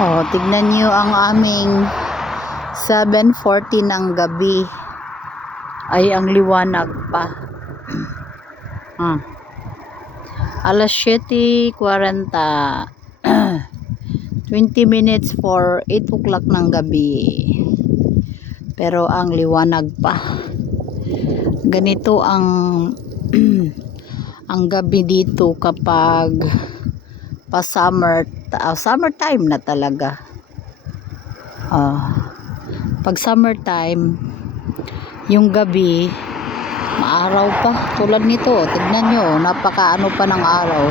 Oh, tignan niyo ang aming 7:40 ng gabi. Ay, ang liwanag pa. Alas 7:40. 20 minutes for 8 o'clock ng gabi. Pero ang liwanag pa. Ganito ang ang gabi dito kapag summertime na talaga. Pag summertime, yung gabi maaraw pa. Tulad nito, tignan nyo, napakaano pa ng araw.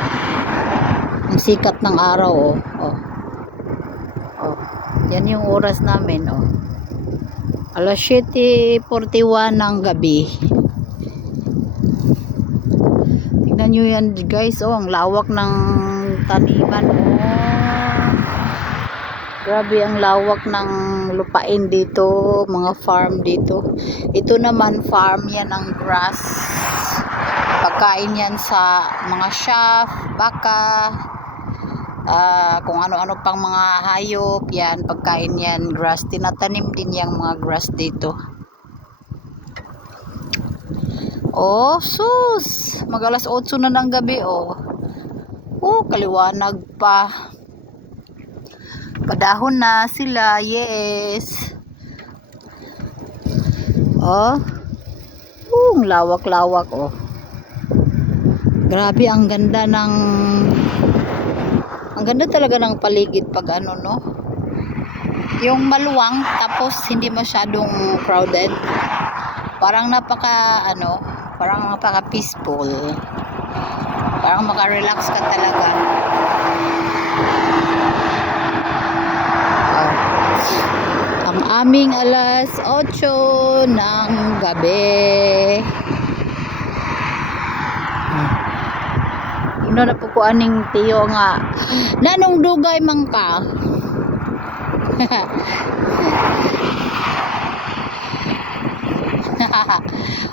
Ang sikat ng araw, yan yung oras namin, alas 7:41 ng gabi. Tignan nyo yan guys, ang lawak ng taniman, grabe ang lawak ng lupain dito, mga farm dito. Ito naman farm, yan ang grass. Pagkain yan sa mga sheep, baka, kung ano-ano pang mga hayop, yan, pagkain yan, grass. Tinatanim din yung mga grass dito. Sus! Mag-alas 8 na ng gabi, kaliwanag pa. Padahon na sila, yes. Ang lawak-lawak, Grabe, ang ganda talaga ng paligid pag yung maluwang tapos hindi masyadong crowded. Parang parang napaka peaceful. Parang maka-relax ka talaga. Ang aming alas 8 ng gabi. Ino na po ko aning tiyo nga. Nanong dugay man ka?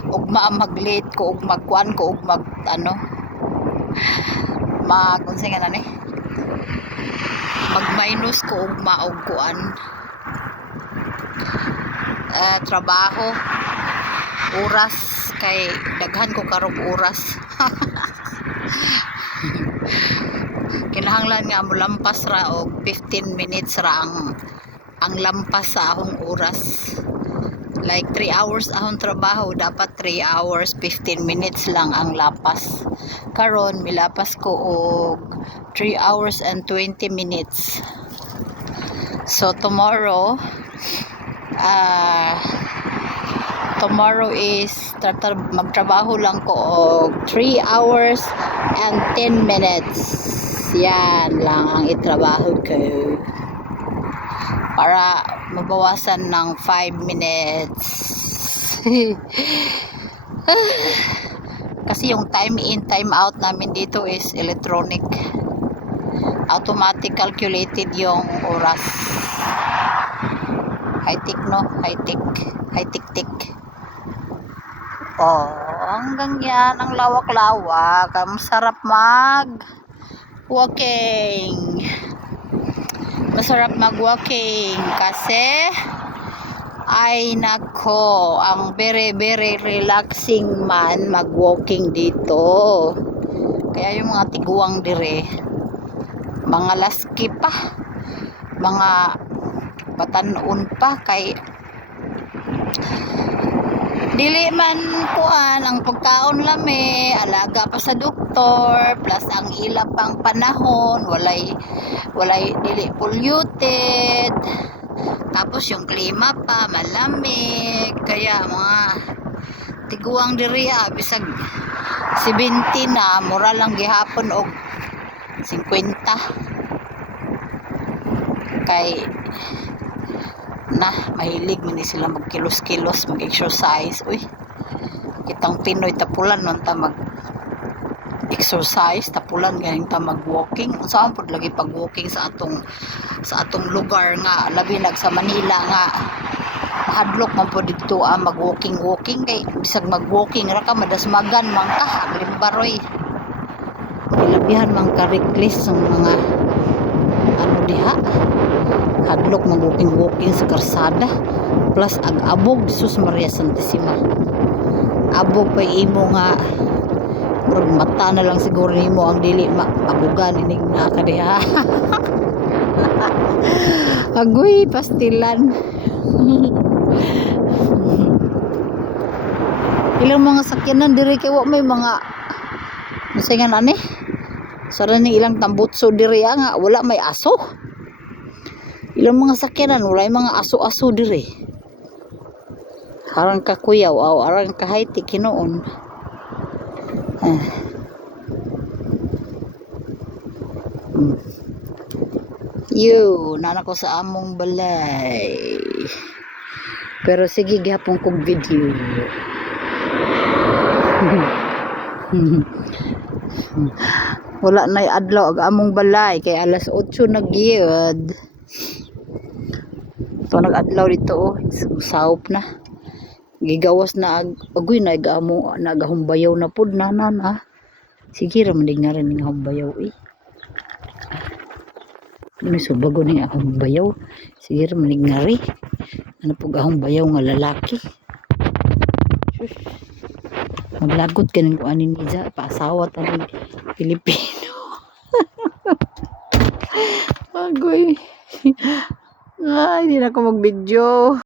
Ugma mag-late ko, ug magkuan ko, ug unsay nga nani? Mag-minus ko, ugma og kuan. Trabaho, oras, kay daghan ko karong oras. Kinahanglan nga molampas ra og 15 minutes ra ang lampas sa akong oras. Like 3 hours akong trabaho, dapat 3 hours 15 minutes lang ang lapas. Karon milapas ko og 3 hours and 20 minutes. So tomorrow is magtrabaho lang ko og 3 hours and 10 minutes. Yan lang ang itrabaho ko para mabawasan ng 5 minutes. Kasi yung time in, time out namin dito is electronic. Automatic calculated yung oras. High-tech, no? High-tech. Hanggang yan, ang lawak-lawak. Masarap walking. Masarap mag-walking kasi ay nako, ang very very relaxing man mag-walking dito. Kaya yung mga tiguang dire, mga laski pa, mga batanon pa, kay dili man kuan ang pagkaon lami, alaga pa sa doktor, plus ang ila pang panahon, walay dili polluted, tapos yung klima pa malamig, kaya mga tiguang diri bisag 70 na, mura lang gihapon og 50. Kay mahilig man sila magkilos-kilos, mag-exercise. Kitang Pinoy tapulan nun ta mag-exercise, tapulan ganing ta mag-walking. Saan pod lagi pag-walking sa atong lugar nga, labi sa Manila nga hadlok man po dito mag-walking kay bisag mag-walking ra ka madasmagan man ka, limbaroy. Ilabihan man ka reckless ng mga ano diha, hadlok mag walking sa karsada, plus ag-abog, sus Maria Santissima, abog pa imo nga murag mata na lang siguro nimo ang dili maabugan inig na ka diha. Agoy pastilan. Ilang mga sakyanan diri kay wa may mga masingan ani. Sara ni ilang tambutso diri nga wala may aso. Ilang mga sakyanan wala mga aso-aso diri. Arang ka kuyaw aw arang ka Haiti kinoon. Yo, nana ko sa among balay. Pero sige gihapon kog video. Wala na adlaw ag among balay kay alas 8 na gyud. So nag-adlaw dito oh, sawop na. Gigawas na agoy na amo nagahumbayaw na pud na. Sige ra man nga rin nga humbayaw eh. Ano subago ni humbayaw. Sige ra man nga rin. Ano pug humbayaw nga lalaki. Maglagot kanin ko anin niya paasawa tanig Pilipino. Agoy. Ay, hindi na ako mag-video.